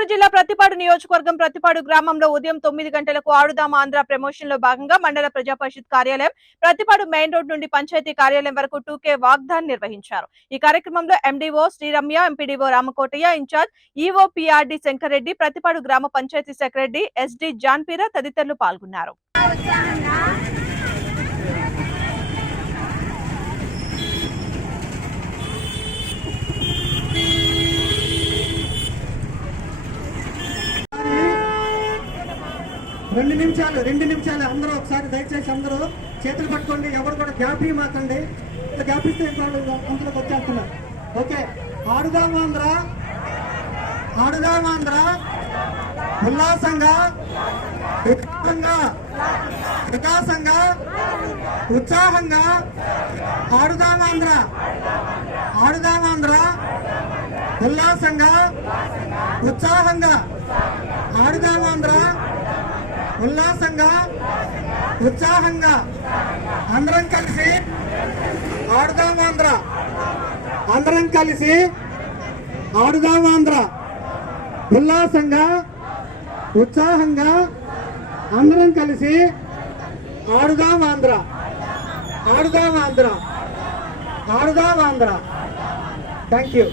ప్రతిపాడు నియోజకవర్గం ప్రతిపాడు గ్రామంలో ఉదయం తొమ్మిది గంటలకు ఆడుదాం ఆంధ్ర ప్రమోషన్లో భాగంగా మండల ప్రజా పరిషత్ కార్యాలయం ప్రతిపాడు మెయిన్ రోడ్ నుండి పంచాయతీ కార్యాలయం వరకు టూకే వాగ్దాన్ నిర్వహించారు. ఈ కార్యక్రమంలో MDO Sriramya MPDO Ramakotaiah incharge EO PRD Shankareddy Prathipadu గ్రామ పంచాయతీ సెక్రటరీ ఎస్డి జాన్పీరా తదితరులు పాల్గొన్నారు. రెండు నిమిషాలు రెండు నిమిషాలు అందరూ ఒకసారి దయచేసి అందరూ చేతులు పట్టుకోండి ఎవరు కూడా గ్యాప్ మాకండి ఇట్లా గ్యాప్ ఇస్తే అందులోకి వచ్చేస్తున్నారు ఓకే ఆడుదాం ఆంధ్ర. ఆడుదాం ఆంధ్ర. ఉల్లాసంగా వికాసంగా వికాసంగా ఉత్సాహంగా ఆడుదాం ఆంధ్ర. ఆడుదాం ఆంధ్ర. ఉల్లాసంగా ఉత్సాహంగా ఉల్లాసంగా ఉత్సాహంగా అందరం కలిసి ఆడుదాం ఆంధ్ర. అందరం కలిసి ఆడుదాం ఆంధ్ర. ఉల్లాసంగా ఉత్సాహంగా అందరం కలిసి ఆడుదాం ఆంధ్ర. ఆడుదాం ఆంధ్ర. ఆడుదాం ఆంధ్ర. Thank you